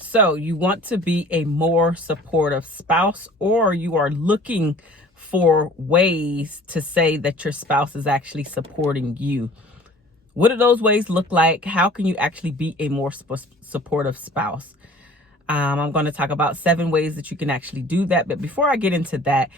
So you want to be a more supportive spouse, or you are looking for ways to say that your spouse is actually supporting you. What do those ways look like? How can you actually be a more supportive spouse? I'm going to talk about 7 ways that you can actually do that. But before I get into that,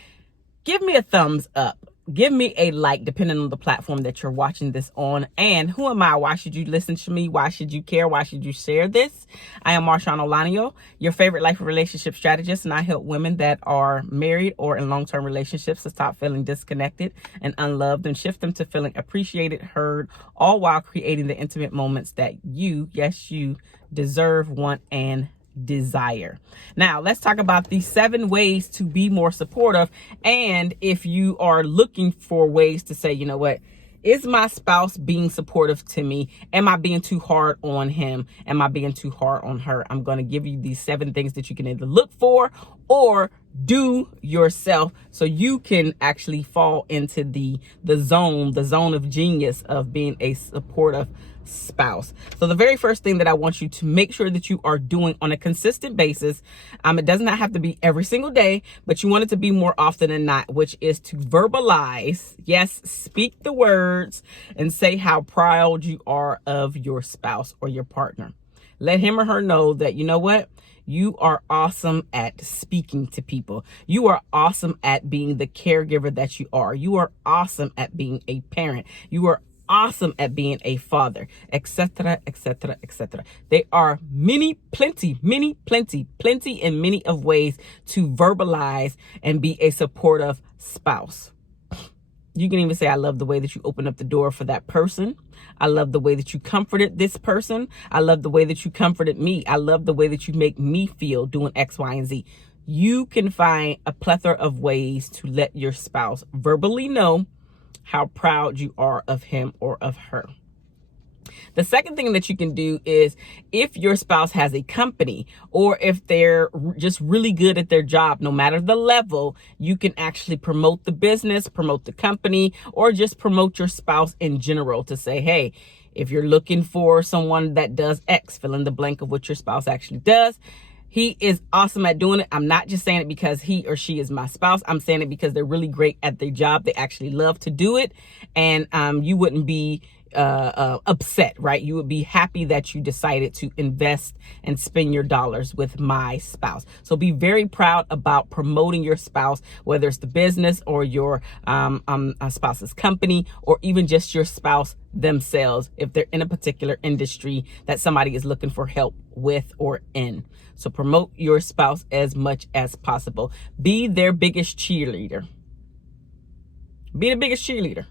give me a thumbs up. Give me a like, depending on the platform that you're watching this on. And who am I? Why should you listen to me? Why should you care? Why should you share this? I am Marshauno, your favorite life and relationship strategist, and I help women that are married or in long-term relationships to stop feeling disconnected and unloved and shift them to feeling appreciated, heard, all while creating the intimate moments that you, yes, you deserve, want, and desire. Now, let's talk about these 7 ways to be more supportive. And if you are looking for ways to say, you know what, is my spouse being supportive to me? Am I being too hard on him? Am I being too hard on her? I'm going to give you these 7 things that you can either look for or do yourself, so you can actually fall into the zone of genius of being a supportive spouse. So the very first thing that I want you to make sure that you are doing on a consistent basis, it does not have to be every single day, but you want it to be more often than not, which is to verbalize. Yes, speak the words and say how proud you are of your spouse or your partner. Let him or her know that, you know what? You are awesome at speaking to people. You are awesome at being the caregiver that you are. You are awesome at being a parent. You are awesome at being a father, etc., etc., etc. There are plenty in many of ways to verbalize and be a supportive spouse. You can even say, I love the way that you open up the door for that person. I love the way that you comforted this person. I love the way that you comforted me. I love the way that you make me feel doing X, Y, and Z. You can find a plethora of ways to let your spouse verbally know how proud you are of him or of her. The second thing that you can do is, if your spouse has a company or if they're just really good at their job, no matter the level, you can actually promote the business, promote the company, or just promote your spouse in general to say, hey, if you're looking for someone that does X, fill in the blank of what your spouse actually does. He is awesome at doing it. I'm not just saying it because he or she is my spouse. I'm saying it because they're really great at their job. They actually love to do it. And you wouldn't be upset, right? You would be happy that you decided to invest and spend your dollars with my spouse. So be very proud about promoting your spouse, whether it's the business or your spouse's company, or even just your spouse themselves, if they're in a particular industry that somebody is looking for help with or in. So promote your spouse as much as possible. Be their biggest cheerleader. Be the biggest cheerleader.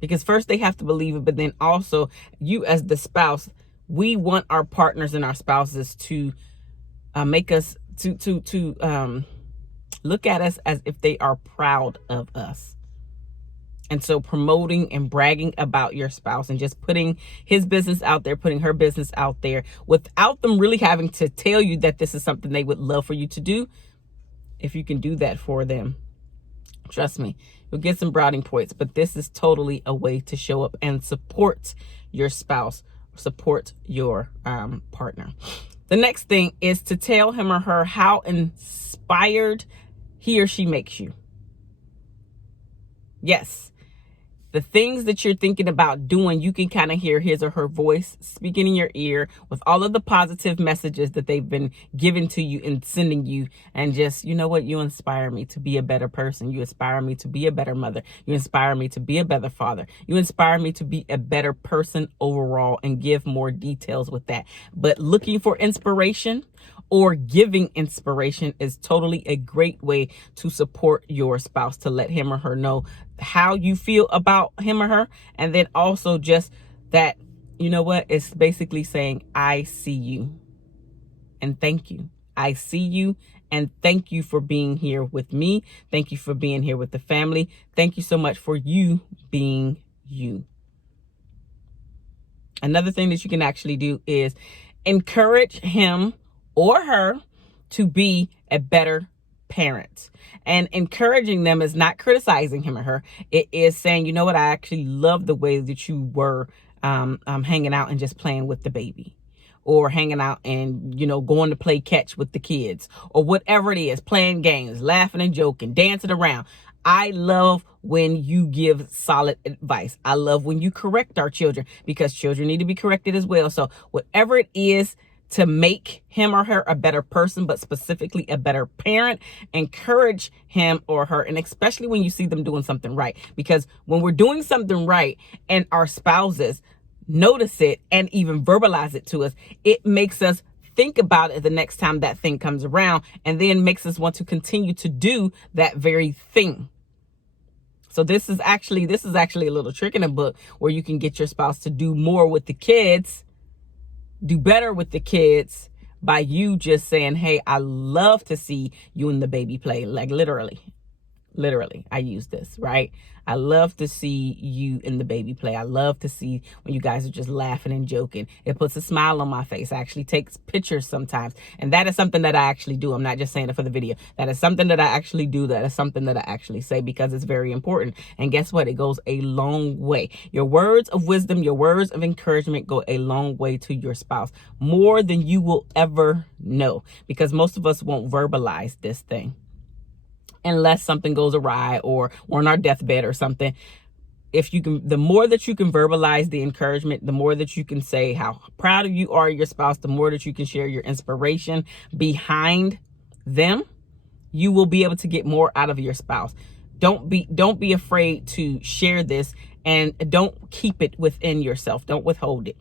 Because first they have to believe it, but then also you as the spouse, we want our partners and our spouses to make us to look at us as if they are proud of us. And so promoting and bragging about your spouse and just putting his business out there, putting her business out there without them really having to tell you that this is something they would love for you to do. If you can do that for them, trust me, you'll get some brownie points, but this is totally a way to show up and support your spouse, support your partner. The next thing is to tell him or her how inspired he or she makes you. Yes. The things that you're thinking about doing, you can kind of hear his or her voice speaking in your ear with all of the positive messages that they've been giving to you and sending you. And just, you know what? You inspire me to be a better person. You inspire me to be a better mother. You inspire me to be a better father. You inspire me to be a better person overall, and give more details with that. But looking for inspiration or giving inspiration is totally a great way to support your spouse, to let him or her know how you feel about him or her. And then also just that, you know what, it's basically saying, I see you and thank you. I see you and thank you for being here with me. Thank you for being here with the family. Thank you so much for you being you. Another thing that you can actually do is encourage him or her to be a better parent. And encouraging them is not criticizing him or her. It is saying, you know what, I actually love the way that you were hanging out and just playing with the baby. or hanging out and, going to play catch with the kids or whatever it is, playing games, laughing and joking, dancing around. I love when you give solid advice. I love when you correct our children, because children need to be corrected as well. So whatever it is to make him or her a better person, but specifically a better parent, encourage him or her. And especially when you see them doing something right, because when we're doing something right and our spouses notice it and even verbalize it to us, it makes us think about it the next time that thing comes around, and then makes us want to continue to do that very thing. So this is actually a little trick in the book where you can get your spouse to do more with the kids, do better with the kids, by you just saying, hey, I love to see you and the baby play. Like literally, I use this, right? I love to see you and the baby play. I love to see when you guys are just laughing and joking. It puts a smile on my face. I actually take pictures sometimes. And that is something that I actually do. I'm not just saying it for the video. That is something that I actually do. That is something that I actually say, because it's very important. And guess what? It goes a long way. Your words of wisdom, your words of encouragement go a long way to your spouse, more than you will ever know, because most of us won't verbalize this thing unless something goes awry or we're on our deathbed or something. If you can, the more that you can verbalize the encouragement, the more that you can say how proud of you are of your spouse, the more that you can share your inspiration behind them, you will be able to get more out of your spouse. Don't be afraid to share this, and don't keep it within yourself. Don't withhold it.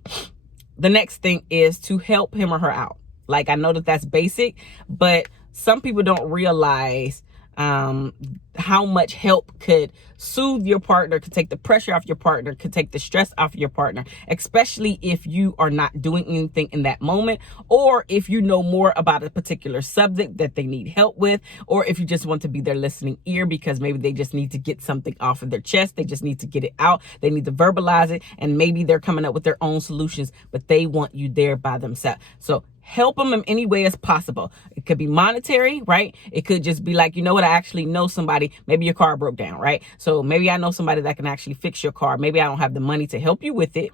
The next thing is to help him or her out. Like, I know that that's basic, but some people don't realize how much help could soothe your partner, could take the pressure off your partner, could take the stress off your partner, especially if you are not doing anything in that moment, or if you know more about a particular subject that they need help with, or if you just want to be their listening ear because maybe they just need to get something off of their chest. They just need to get it out. They need to verbalize it, and maybe they're coming up with their own solutions, but they want you there by themselves. So help them in any way as possible. It could be monetary, right? It could just be like, you know what, I actually know somebody, maybe your car broke down, right? So maybe I know somebody that can actually fix your car. Maybe I don't have the money to help you with it,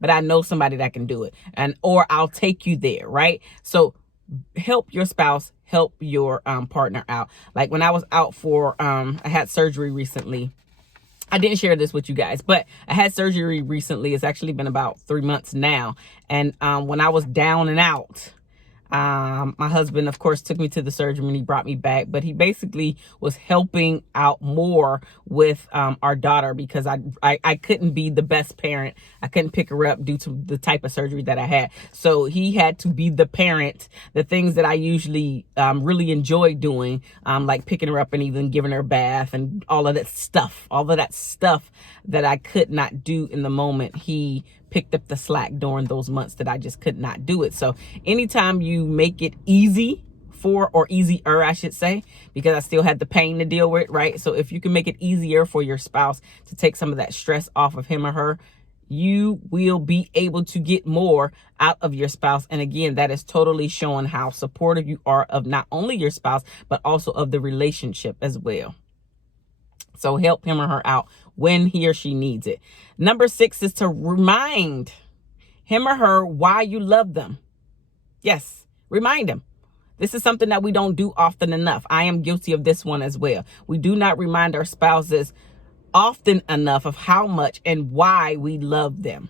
but I know somebody that can do it. Or I'll take you there, right? So help your spouse, help your partner out. Like when I was out for, I had surgery recently. I didn't share this with you guys, but I had surgery recently. It's actually been about 3 months now. And when I was down and out, my husband, of course, took me to the surgery and he brought me back. But he basically was helping out more with our daughter, because I couldn't be the best parent. I couldn't pick her up due to the type of surgery that I had. So he had to be the parent, the things that I usually really enjoy doing, like picking her up and even giving her a bath and all of that stuff that I could not do in the moment. He picked up the slack during those months that I just could not do it. So anytime you make it easy or easier, I should say, because I still had the pain to deal with, right? So if you can make it easier for your spouse to take some of that stress off of him or her, you will be able to get more out of your spouse. And again, that is totally showing how supportive you are of not only your spouse, but also of the relationship as well. So help him or her out when he or she needs it. Number 6 is to remind him or her why you love them. Yes, remind them. This is something that we don't do often enough. I am guilty of this one as well. We do not remind our spouses often enough of how much and why we love them.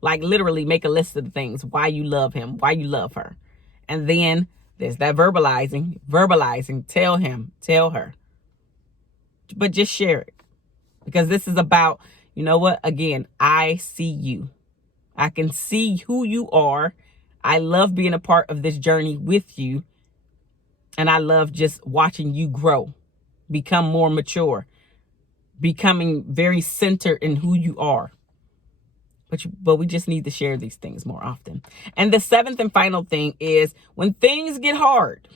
Like literally make a list of the things why you love him, why you love her. And then there's that verbalizing, tell him, tell her. But just share it, because this is about, you know what? Again, I see you. I can see who you are. I love being a part of this journey with you. And I love just watching you grow, become more mature, becoming very centered in who you are. But we just need to share these things more often. And the 7th and final thing is when things get hard,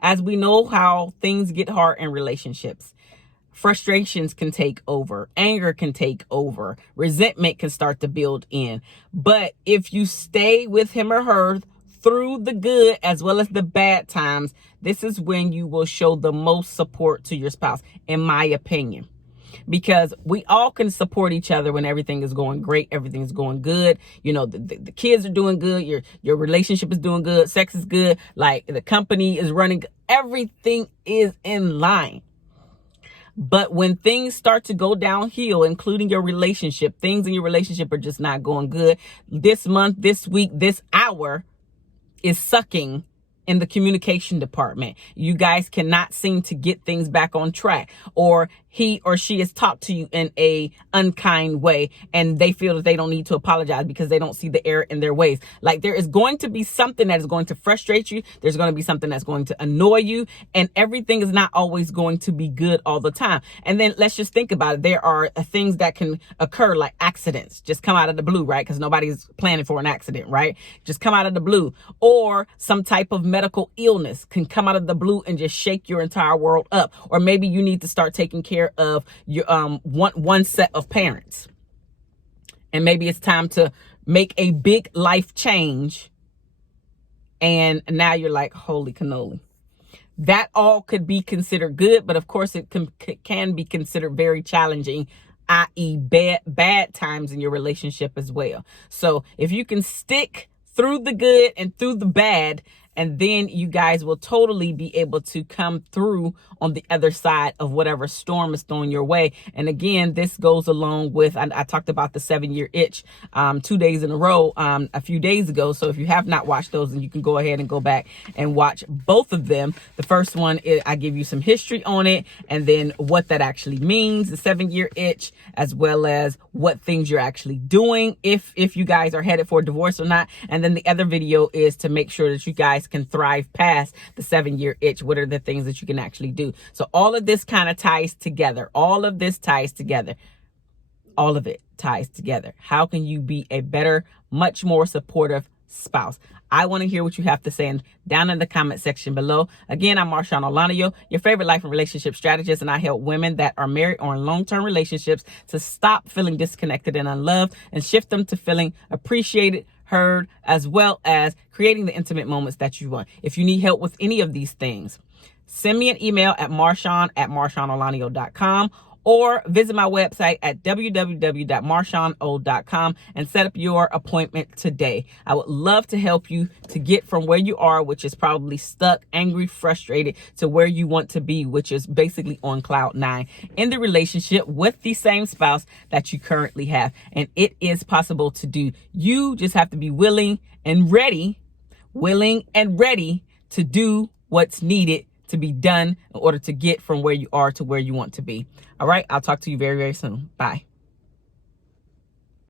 as we know how things get hard in relationships. Frustrations can take over. Anger can take over. Resentment can start to build in. But if you stay with him or her through the good as well as the bad times, this is when you will show the most support to your spouse, in my opinion. because we all can support each other when everything is going great, everything's going good. You know, the kids are doing good, your relationship is doing good, sex is good, like the company is running, everything is in line. But when things start to go downhill, including your relationship, things in your relationship are just not going good. This month, this week, this hour is sucking in the communication department. You guys cannot seem to get things back on track, or he or she has talked to you in a unkind way and they feel that they don't need to apologize because they don't see the error in their ways. Like, there is going to be something that is going to frustrate you. There's going to be something that's going to annoy you, and everything is not always going to be good all the time. And then let's just think about it. There are things that can occur, like accidents just come out of the blue, right? Because nobody's planning for an accident, right? Just come out of the blue. Or some type of medical illness can come out of the blue and just shake your entire world up. Or maybe you need to start taking care of your one set of parents, and maybe it's time to make a big life change, and now you're like, holy cannoli. That all could be considered good, but of course it can be considered very challenging, i.e. bad times in your relationship as well. So if you can stick through the good and through the bad, and then you guys will totally be able to come through on the other side of whatever storm is thrown your way. And again, this goes along with, I talked about the 7-year itch 2 days in a row a few days ago. So if you have not watched those, then you can go ahead and go back and watch both of them. The first one, I give you some history on it, and then what that actually means, the 7-year itch, as well as what things you're actually doing if you guys are headed for a divorce or not. And then the other video is to make sure that you guys can thrive past the 7-year itch. What are the things that you can actually do? So all of this kind of ties together. All of this ties together. All of it ties together. How can you be a better, much more supportive spouse? I want to hear what you have to say down in the comment section below. Again, I'm Marshauno, your favorite life and relationship strategist, and I help women that are married or in long-term relationships to stop feeling disconnected and unloved and shift them to feeling appreciated, heard, as well as creating the intimate moments that you want. If you need help with any of these things, send me an email at marshawn@marshaunolanio.com, or visit my website at www.marshauno.com and set up your appointment today. I would love to help you to get from where you are, which is probably stuck, angry, frustrated, to where you want to be, which is basically on cloud 9 in the relationship with the same spouse that you currently have. And it is possible to do. You just have to be willing and ready to do what's needed to be done in order to get from where you are to where you want to be. All right. I'll talk to you very, very soon. Bye.